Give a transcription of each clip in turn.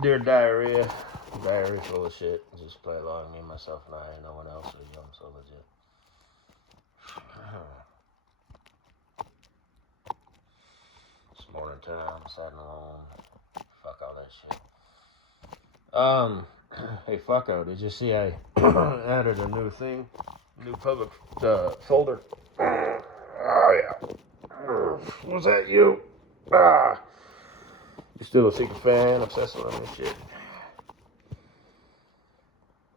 Dear diarrhea. Diarrhea full of shit. Just play along, me, myself, and I, and no one else. I'm so legit. It's morning time, sat alone. Fuck all that shit. Hey, fucko, did you see I added a new thing? New public folder. Oh, yeah. Was that you? Ah. You still a secret fan, obsessive on this shit?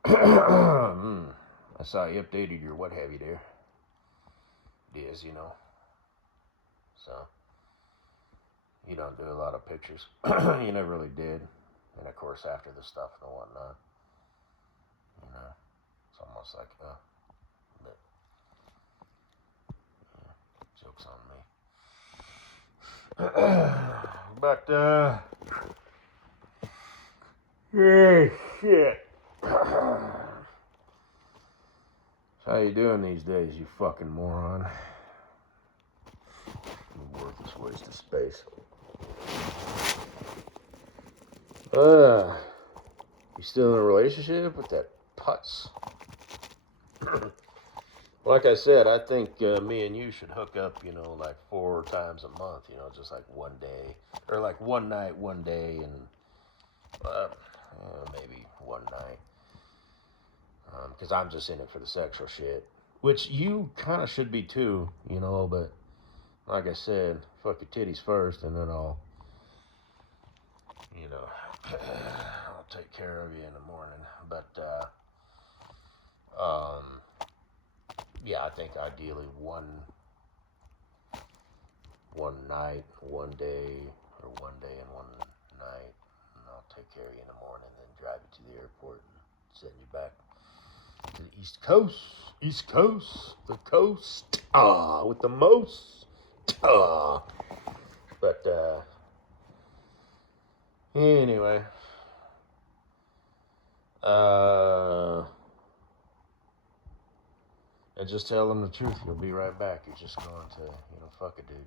I saw you updated your what have you there. Yes, you know. So, you don't do a lot of pictures. You never really did. And of course, after the stuff and whatnot, you know, it's almost like, but, joke's on me. But, yeah, shit. How you doing these days, you fucking moron? Worthless waste of space. You still in a relationship with that putz? Like I said, I think me and you should hook up, you know, like 4 times a month, you know, just like one day. Or like one night, one day, and maybe one night. Because I'm just in it for the sexual shit. Which you kind of should be too, you know, but like I said, fuck your titties first, and then I'll, you know, I'll take care of you in the morning. But, yeah, I think ideally one night, one day, or one day and one night, and I'll take care of you in the morning, then drive you to the airport and send you back to the East Coast. East Coast, the coast, with the most, But, anyway, and just tell them the truth. You'll be right back. You're just going to, you know, fuck a dude.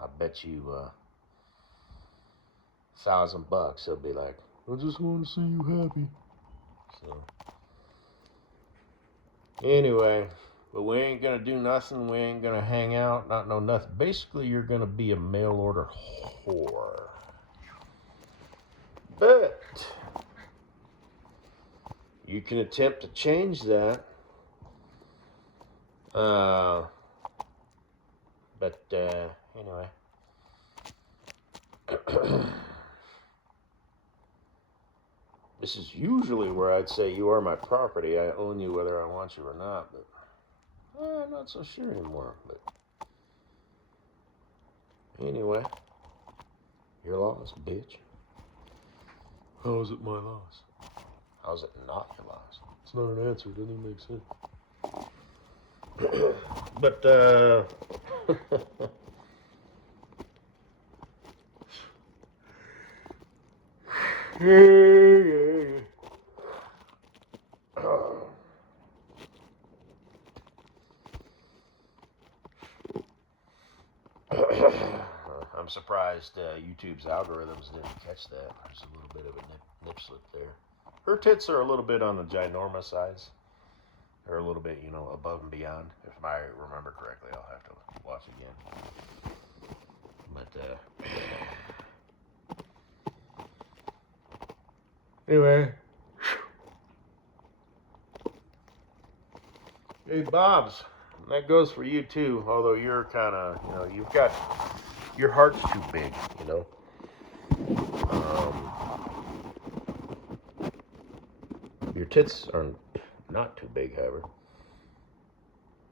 I bet you $1,000. They'll be like, I just want to see you happy. So, anyway, but we ain't gonna do nothing. We ain't gonna hang out. Not know nothing. Basically, you're gonna be a mail order whore. But you can attempt to change that. But anyway. This is usually where I'd say you are my property. I own you whether I want you or not, but I'm not so sure anymore. But anyway, your loss, bitch. How is it my loss? How's it not your loss? It's not an answer. It doesn't even make sense. But I'm surprised YouTube's algorithms didn't catch that. There's a little bit of a nip slip there. Her tits are a little bit on the ginormous size. They're a little bit, you know, above and beyond. If I remember correctly, I'll have to watch again. But, anyway. Hey, Bobs. That goes for you, too. Although you're kind of, you know, you've got, your heart's too big, you know. Your tits are not too big, however.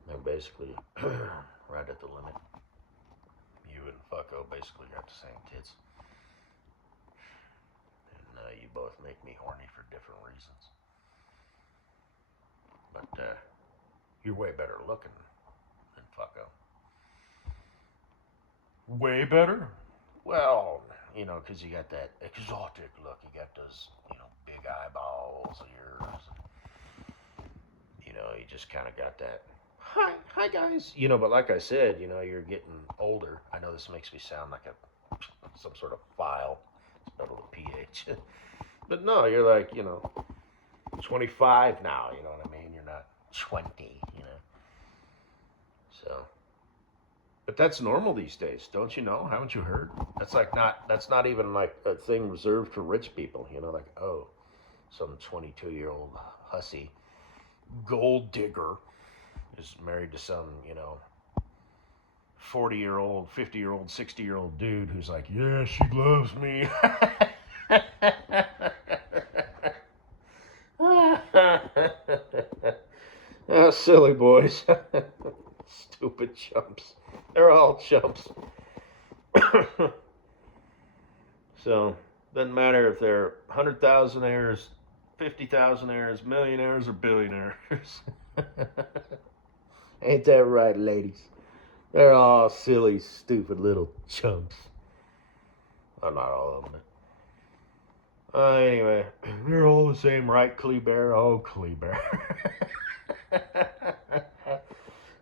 They're basically right at the limit. You and Fucko basically got the same tits. And you both make me horny for different reasons. But you're way better looking than Fucko. Way better? Well, you know, because you got that exotic look. You got those, you know, big eyeballs of yours. You know, you just kind of got that. Hi guys. You know, but like I said, you know, you're getting older. I know this makes me sound like a some sort of file. Spelled with a PH. But no, you're like, 25 now, you know what I mean? You're not 20, So, but that's normal these days, don't you know? Haven't you heard? That's not even like a thing reserved for rich people, like, oh, some 22-year-old hussy gold digger is married to some, 40-year-old, 50-year-old, 60-year-old dude who's like, yeah, she loves me. Oh, silly boys. Stupid chumps. They're all chumps. So, doesn't matter if they're 100,000aires, 50,000aires, millionaires, or billionaires. Ain't that right, ladies? They're all silly, stupid little chumps. Well, not all of them. Anyway, they're all the same, right, Kleber? Oh, Kleber.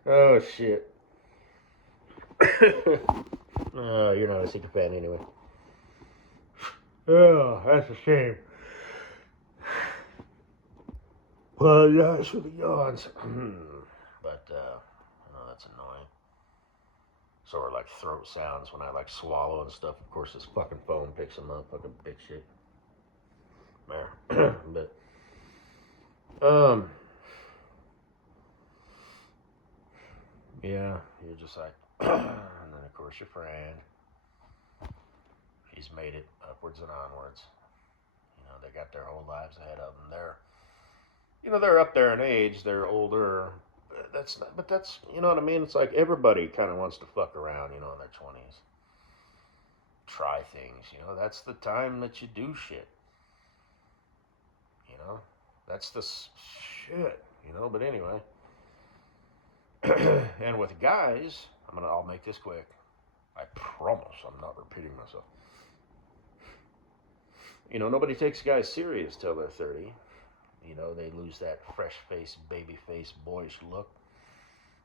Oh, shit. Oh, you're not a secret fan anyway. Oh, that's a shame. Well, yeah, I should have yawns. But, that's annoying. Sort of like throat sounds when I like swallow and stuff. Of course, this fucking phone picks them up. Fucking big shit. But, yeah, you're just like, and then of course your friend, he's made it upwards and onwards. They got their whole lives ahead of them. They're up there in age. They're older. But that's, you know what I mean? It's like everybody kind of wants to fuck around, in their 20s. Try things, that's the time that you do shit. That's the shit, but anyway. And with guys, I'll make this quick. I promise I'm not repeating myself. Nobody takes guys serious till they're 30. They lose that fresh-faced, baby-faced, boyish look.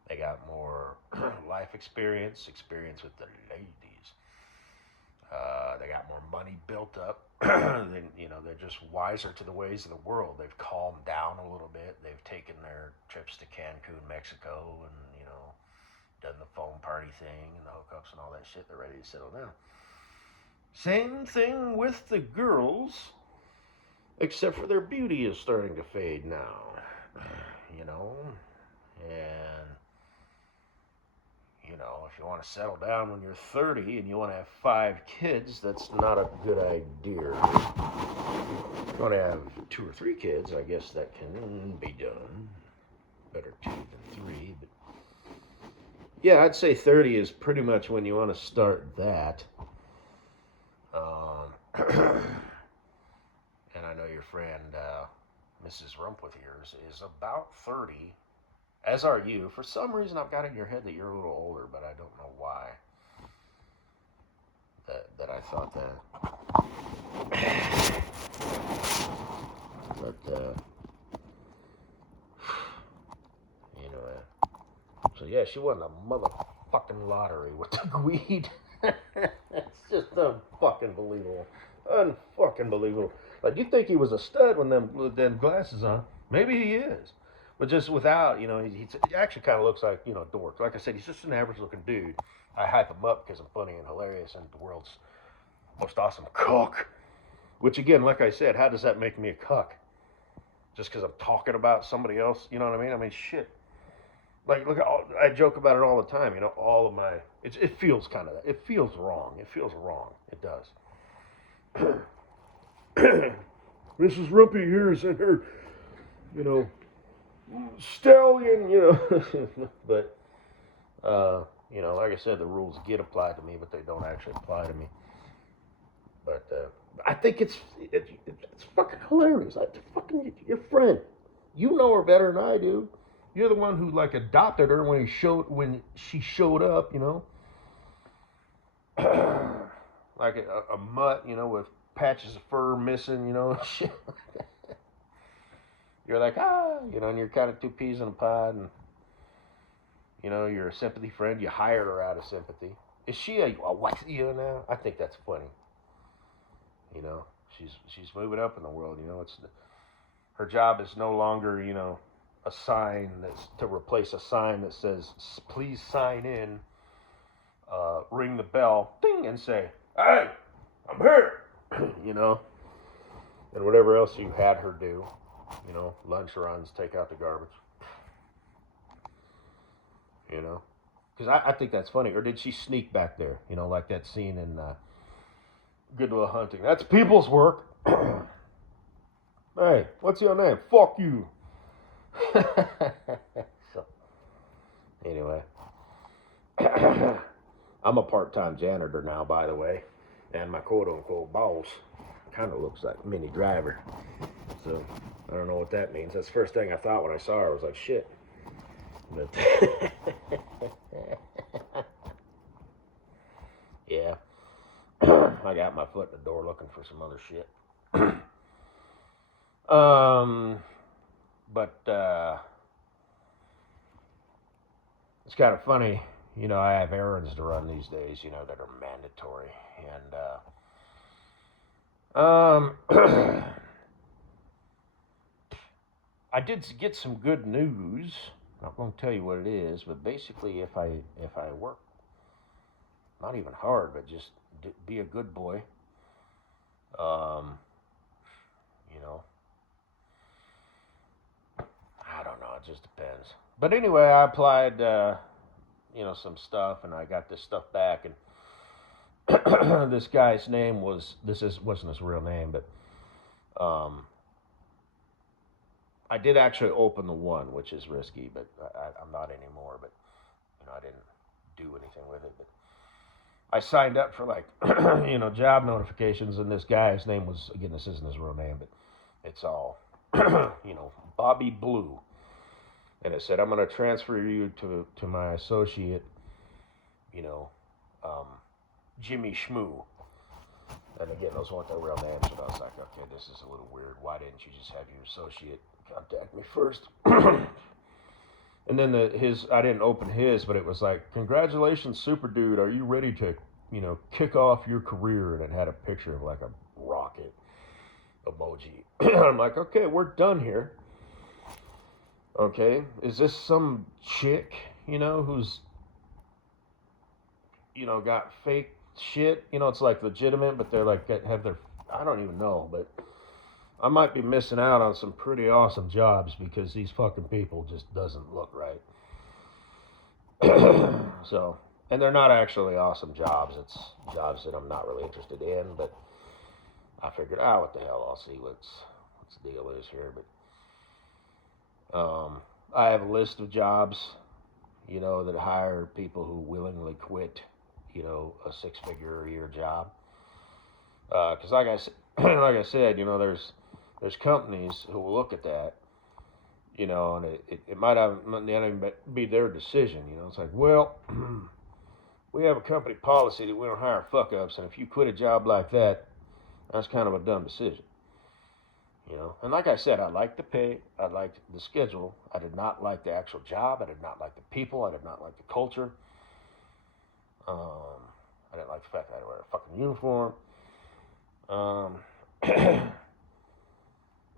They got more life experience with the ladies. They got more money built up. They're just wiser to the ways of the world. They've calmed down a little bit. They've taken their trips to Cancun, Mexico, and, done the phone party thing and the hookups and all that shit. They're ready to settle down. Same thing with the girls, except for their beauty is starting to fade now. And if you want to settle down when you're 30 and you want to have 5 kids, that's not a good idea. If you want to have 2 or 3 kids, I guess that can be done. Better 2 than 3, but yeah, I'd say 30 is pretty much when you want to start that. And I know your friend, Mrs. Rumpwith here, is about 30. As are you. For some reason, I've got in your head that you're a little older, but I don't know why. That I thought that. But, so yeah, she won the motherfucking lottery with the weed. It's just unfucking believable. Unfucking believable. Like, you think he was a stud with them glasses on. Maybe he is. But just without, he actually kind of looks like, dork. Like I said, he's just an average looking dude. I hype him up because I'm funny and hilarious and the world's most awesome cook. Which, again, like I said, how does that make me a cuck? Just because I'm talking about somebody else, you know what I mean? I mean, shit. Like, look, I joke about it all the time, all of my, it feels kind of, it feels wrong. It feels wrong. It does. Mrs. Rumpy here is in her, stallion, but, like I said, the rules get applied to me, but they don't actually apply to me. But I think it's fucking hilarious. Fucking your friend, you know her better than I do. You're the one who like adopted her when she showed up, like a mutt, with patches of fur missing, shit. You're like, and you're kind of 2 peas in a pod, and you're a sympathy friend. You hired her out of sympathy. Is she a what? Now I think that's funny. She's moving up in the world. It's her job is no longer a sign that's to replace a sign that says please sign in, ring the bell, ding, and say, "Hey, I'm here," and whatever else you had her do, lunch runs, take out the garbage, because I think that's funny. Or did she sneak back there, like that scene in Good Will Hunting? That's people's work. Hey, what's your name? Fuck you. So, anyway, I'm a part-time janitor now, by the way, and my quote-unquote boss kind of looks like Minnie Driver. So I don't know what that means. That's the first thing I thought when I saw her. I was like, shit. But yeah, I got my foot in the door looking for some other shit. But it's kind of funny. I have errands to run these days, that are mandatory. And I did get some good news. I'm not going to tell you what it is, but basically, if I work, not even hard, but just be a good boy, I don't know. It just depends. But anyway, I applied, some stuff, and I got this stuff back, and this guy's name wasn't his real name, but I did actually open the one, which is risky, but I'm not anymore. But I didn't do anything with it. But I signed up for job notifications, and this guy's name was, again, this isn't his real name, but it's all Bobby Blue, and it said I'm going to transfer you to my associate, Jimmy Schmoo. And again, those weren't their real names, but I was like, okay, this is a little weird. Why didn't you just have your associate contact me first? And then I didn't open his, but it was like, congratulations, super dude. Are you ready to, kick off your career? And it had a picture of like a rocket emoji. I'm like, okay, we're done here. Okay, is this some chick, who's, got fake shit? It's like legitimate, but they're like, have their, I don't even know, but I might be missing out on some pretty awesome jobs because these fucking people just doesn't look right. So, and they're not actually awesome jobs. It's jobs that I'm not really interested in, but I figured, what the hell, I'll see what's the deal is here. But I have a list of jobs, that hire people who willingly quit, a 6-figure a year job. Because like I said, there's companies who will look at that, and it might not even be their decision. It's like, well, we have a company policy that we don't hire fuck-ups, and if you quit a job like that, that's kind of a dumb decision. And like I said, I liked the pay, I liked the schedule, I did not like the actual job, I did not like the people, I did not like the culture. I didn't like the fact that I had to wear a fucking uniform.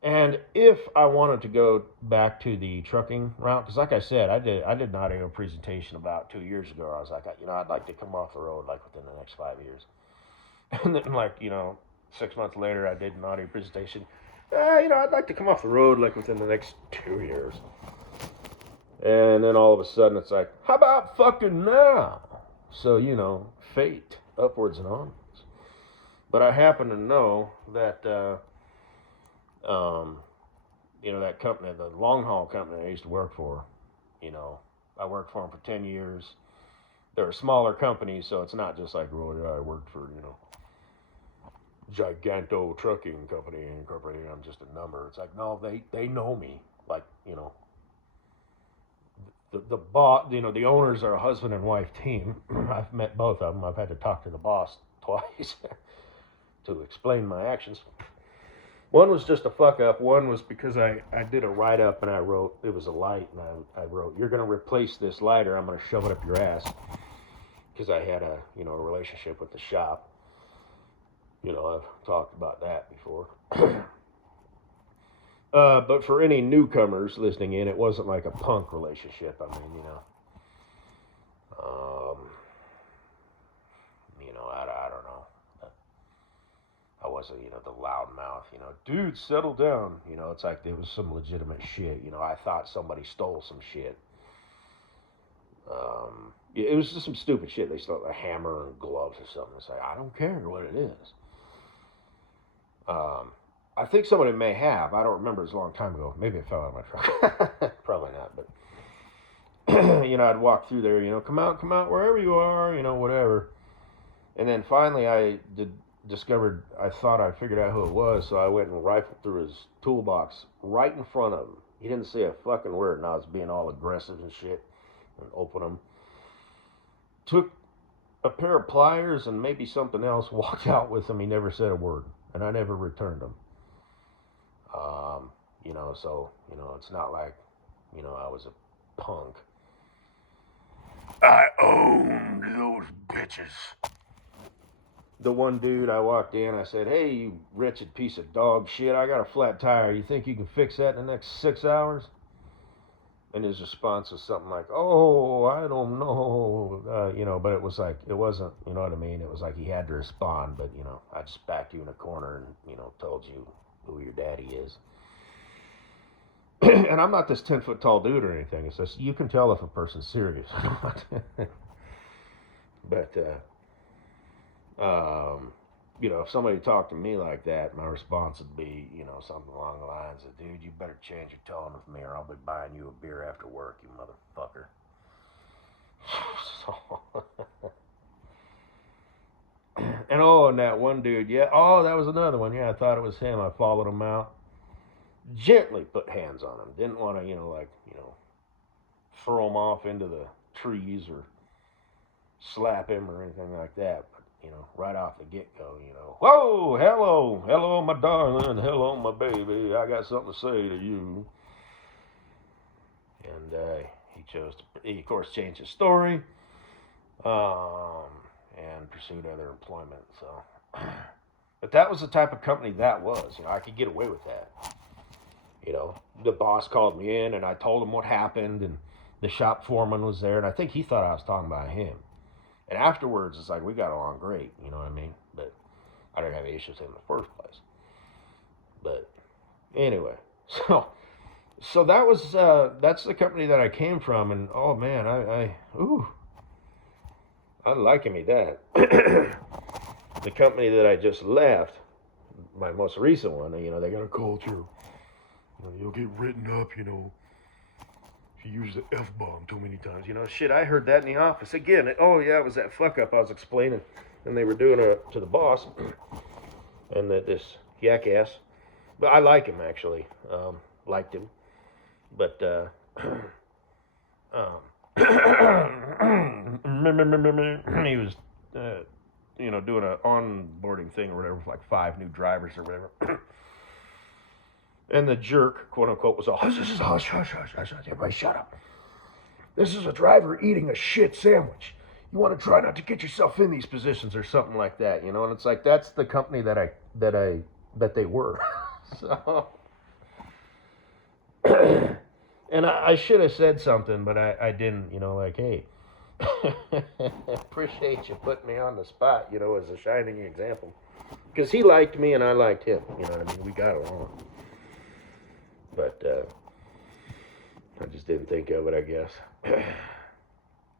And if I wanted to go back to the trucking route, because like I said, I did not do a presentation about 2 years ago. I was like, I'd like to come off the road like within the next 5 years. And then 6 months later, I did an audio presentation. I'd like to come off the road like within the next 2 years. And then all of a sudden, it's like, how about fucking now? So, fate, upwards and onwards. But I happen to know that, that company, the long haul company I used to work for, I worked for them for 10 years. They're a smaller company, so it's not just like, well, yeah, I worked for, Giganto Trucking Company Incorporated. I'm just a number. It's like, no, they know me. Like, the boss, the owners are a husband and wife team. I've met both of them. I've had to talk to the boss twice to explain my actions. One was just a fuck up. One was because I did a write up and I wrote, it was a light, and I wrote, you're going to replace this lighter. I'm going to shove it up your ass. because I had a relationship with the shop. I've talked about that before. But for any newcomers listening in, it wasn't like a punk relationship. I mean, I don't know. I wasn't, the loudmouth, dude, settle down. It's like there was some legitimate shit. I thought somebody stole some shit. It was just some stupid shit. They stole a hammer and gloves or something. It's like, I don't care what it is. I think somebody may have. I don't remember. It was a long time ago. Maybe it fell out of my truck. Probably not. But I'd walk through there. Come out, wherever you are. Whatever. And then finally, discovered. I thought I figured out who it was, so I went and rifled through his toolbox right in front of him. He didn't say a fucking word, and I was being all aggressive and shit, and opened them. Took a pair of pliers and maybe something else. Walked out with them. He never said a word, and I never returned them. So, it's not like, I was a punk. I owned those bitches. The one dude, I walked in, I said, hey, you wretched piece of dog shit, I got a flat tire. You think you can fix that in the next 6 hours? And his response was something like, oh, I don't know, but it was like, it wasn't, you know what I mean? It was like he had to respond, but, I just backed you in a corner and, told you who your daddy is. And I'm not this 10-foot tall dude or anything. It's just, you can tell if a person's serious or not. But, if somebody talked to me like that, my response would be, something along the lines of, dude, you better change your tone with me or I'll be buying you a beer after work, you motherfucker. And that one dude, that was another one. Yeah, I thought it was him. I followed him out. Gently put hands on him. Didn't want to, throw him off into the trees or slap him or anything like that. But, right off the get-go, whoa, hello, my darling, hello, my baby, I got something to say to you. And he, of course, changed his story and pursued other employment. So, but that was the type of company that was. I could get away with that. The boss called me in and I told him what happened, and the shop foreman was there, and I think he thought I was talking about him. And afterwards, it's like, we got along great, you know what I mean? But I didn't have issues in the first place. But anyway, so that was, that's the company that I came from, and oh man, I liking me that. The company that I just left, my most recent one, they got a culture. You'll get written up, if you use the F-bomb too many times. Shit, I heard that in the office. Again, it was that fuck-up I was explaining. And they were doing it to the boss. And this yak-ass. But I like him, actually. Liked him. But, he was, doing an onboarding thing or whatever with like 5 new drivers or whatever. And the jerk, quote unquote, was all, hush, everybody shut up. This is a driver eating a shit sandwich. You want to try not to get yourself in these positions or something like that, and it's like, that's the company that they were. So, and I should have said something, but I didn't, like, hey, appreciate you putting me on the spot, as a shining example. Because he liked me and I liked him, what I mean? We got along. But I just didn't think of it, I guess.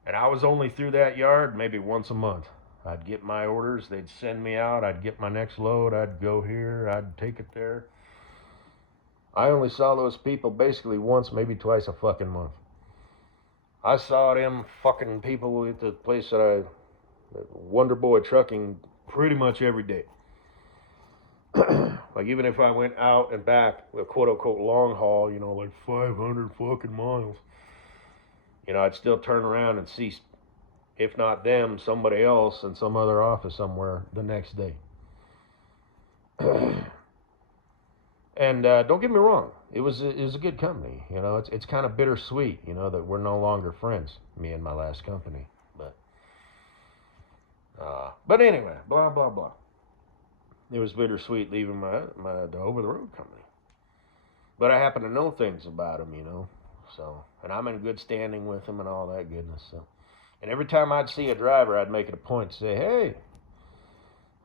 And I was only through that yard maybe once a month. I'd get my orders, they'd send me out, I'd get my next load, I'd go here, I'd take it there. I only saw those people basically once, maybe twice a fucking month. I saw them fucking people at the place that Wonder Boy Trucking, pretty much every day. Like, even if I went out and back, a quote-unquote long haul, like 500 fucking miles, I'd still turn around and see, if not them, somebody else in some other office somewhere the next day. And don't get me wrong, it was a good company. It's kind of bittersweet, that we're no longer friends, me and my last company. But But anyway, blah, blah, blah. It was bittersweet leaving the over-the-road company. But I happen to know things about him, you know. So, and I'm in good standing with him and all that goodness. So, and every time I'd see a driver, I'd make it a point to say, hey,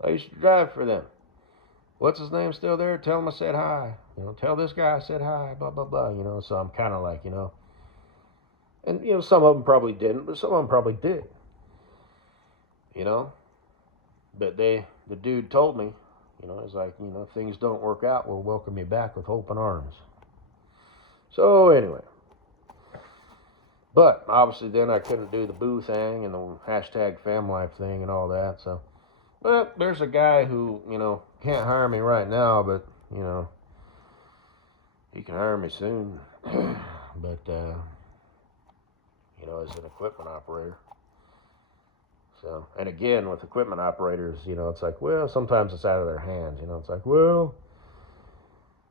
I used to drive for them. What's his name still there? Tell him I said hi. You know, tell this guy I said hi, blah, blah, blah, you know. So I'm kind of like, you know. And, you know, some of them probably didn't, but some of them probably did. You know. But the dude told me, you know, it's like, you know, if things don't work out, we'll welcome you back with open arms. So anyway. But obviously then I couldn't do the boo thing and the hashtag FamLife thing and all that. So, but there's a guy who, you know, can't hire me right now, but, you know, he can hire me soon. But, you know, as an equipment operator. So, and again, with equipment operators, you know, it's like, well, sometimes it's out of their hands. You know, it's like, well,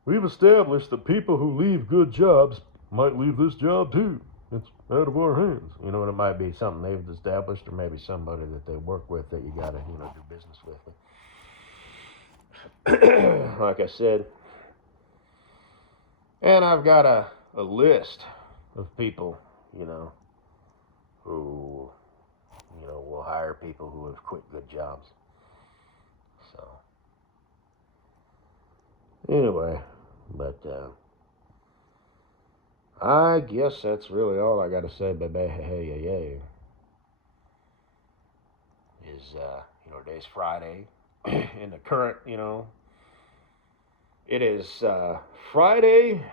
we've established that people who leave good jobs might leave this job too. It's out of our hands. You know, and it might be something they've established or maybe somebody that they work with that you got to, you know, do business with. Like I said, and I've got a list of people, you know, who, you know, will hire people who have quit good jobs. So, anyway, but I guess that's really all I got to say, baby. Hey. Is, you know, today's Friday. In the current, you know, it is Friday.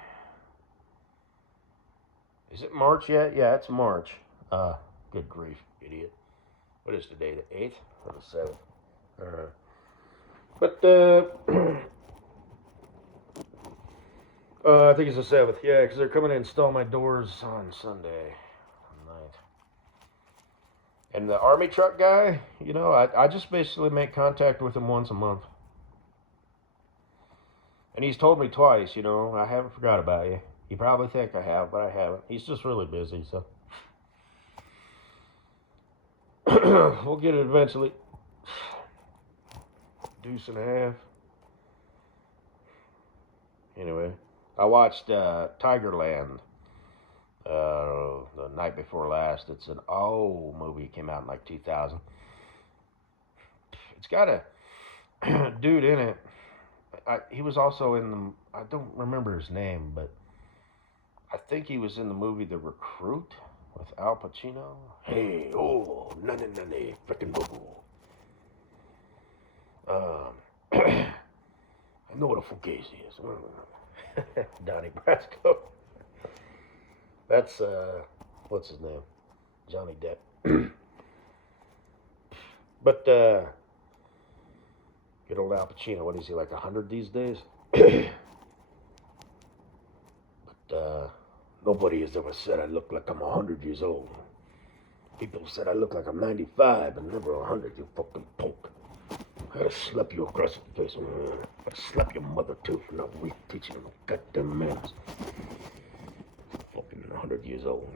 Is it March yet? Yeah, it's March. Good grief, idiot. What is today, the 8th or the 7th? But, I think it's the 7th, yeah, because they're coming to install my doors on Sunday night. And the army truck guy, you know, I just basically make contact with him once a month. And he's told me twice, you know, I haven't forgot about you. You probably think I have, but I haven't. He's just really busy, so. We'll get it eventually. Deuce and a half. Anyway, I watched Tigerland the night before last. It's an old movie. It came out in like 2000. It's got a dude in it. He was also in the, I don't remember his name, but I think he was in the movie The Recruit with Al Pacino. Hey, oh, nanny, frickin' boo. I know what a fugazi is. Donnie Brasco. That's, what's his name? Johnny Depp. But, good old Al Pacino, what is he, like 100 these days? But, nobody has ever said I look like I'm 100 years old. People said I look like I'm 95, but never 100, you fucking punk. I'd slap you across the face, man. I'd slap your mother, too, for not teaching you no goddamn manners. Fucking 100 years old.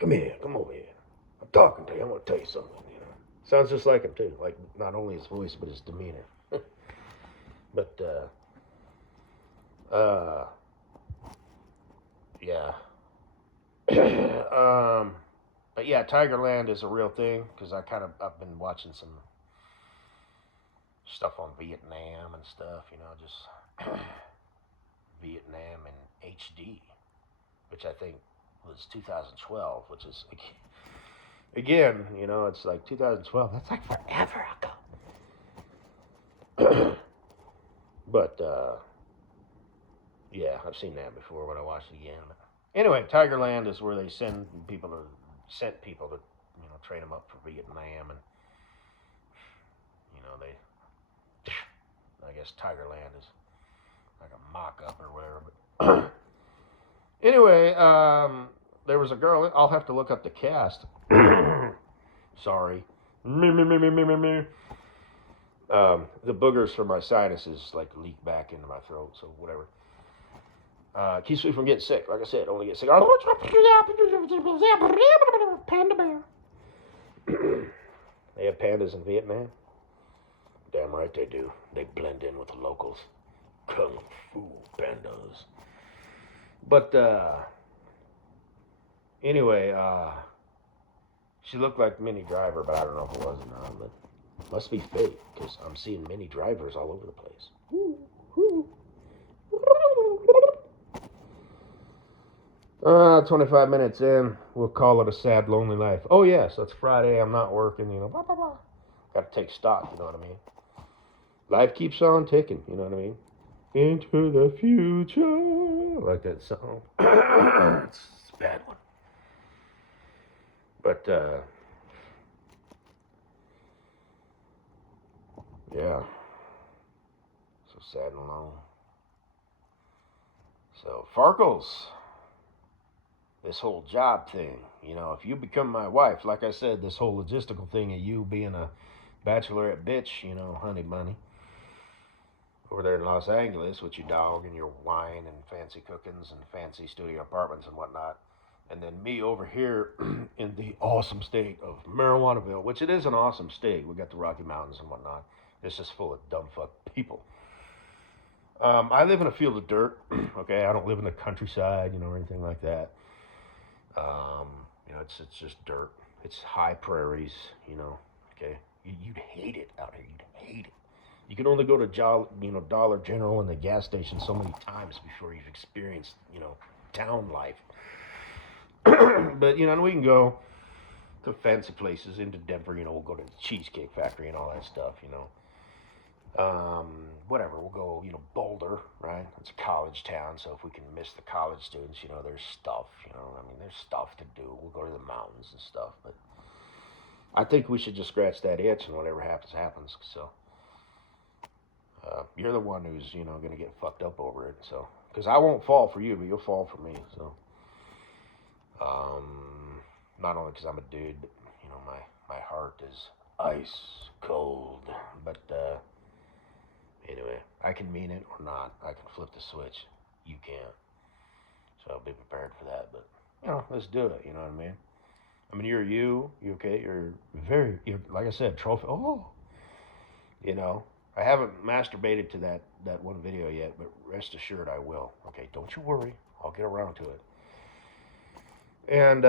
Come here, come over here. I'm talking to you, I want to tell you something, you know. Sounds just like him, too. Like, not only his voice, but his demeanor. But, yeah. But yeah, Tigerland is a real thing, because I've been watching some stuff on Vietnam and stuff, you know, just Vietnam in HD, which I think was 2012, which is, again, you know, it's like 2012, that's like forever ago. But, yeah, I've seen that before when I watched it again. But anyway, Tigerland is where they sent people to, you know, train them up for Vietnam, and, you know, I guess Tigerland is like a mock-up or whatever. But anyway, there was a girl. I'll have to look up the cast. Sorry. The boogers from my sinuses like leak back into my throat, so whatever. Keeps me from getting sick. Like I said, only get sick. Panda bear. They have pandas in Vietnam? Damn right they do. They blend in with the locals. Kung Fu pandas. But, anyway, she looked like Minnie Driver, but I don't know if it was or not. But it must be fake, because I'm seeing Minnie Drivers all over the place. 25 minutes in, we'll call it a sad, lonely life. Oh, yes, it's Friday. I'm not working, blah, blah, blah. Got to take stock, you know what I mean? Life keeps on ticking, you know what I mean? Into the future. I like that song. It's a bad one. But, yeah. So sad and alone. So, Farkles. This whole job thing, if you become my wife, like I said, this whole logistical thing of you being a bachelorette bitch, honey bunny, over there in Los Angeles with your dog and your wine and fancy cookings and fancy studio apartments and whatnot, and then me over here in the awesome state of Marijuanaville, which it is an awesome state. We got the Rocky Mountains and whatnot. It's just full of dumb fuck people. I live in a field of dirt. Okay, I don't live in the countryside, or anything like that. It's just dirt. It's high prairies, Okay, you'd hate it out here. You'd hate it. You can only go to Dollar General and the gas station so many times before you've experienced, town life. But we can go to fancy places into Denver. We'll go to the Cheesecake Factory and all that stuff. Whatever, we'll go, Boulder, right? It's a college town, so if we can miss the college students, there's stuff, there's stuff to do. We'll go to the mountains and stuff, but I think we should just scratch that itch, and whatever happens, happens. So, you're the one who's, going to get fucked up over it, so, because I won't fall for you, but you'll fall for me, so, not only because I'm a dude, but, my heart is ice cold, but, anyway, I can mean it or not. I can flip the switch. You can't. So I'll be prepared for that. But, let's do it. You know what I mean? I mean, you okay? You're like I said, trophy. Oh, I haven't masturbated to that one video yet, but rest assured I will. Okay, don't you worry. I'll get around to it. And,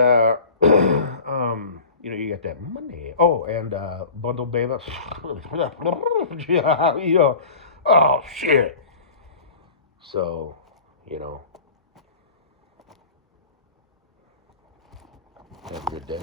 you got that money. Oh, and Bundle Baby. Yeah. Oh, shit. So, have a good day.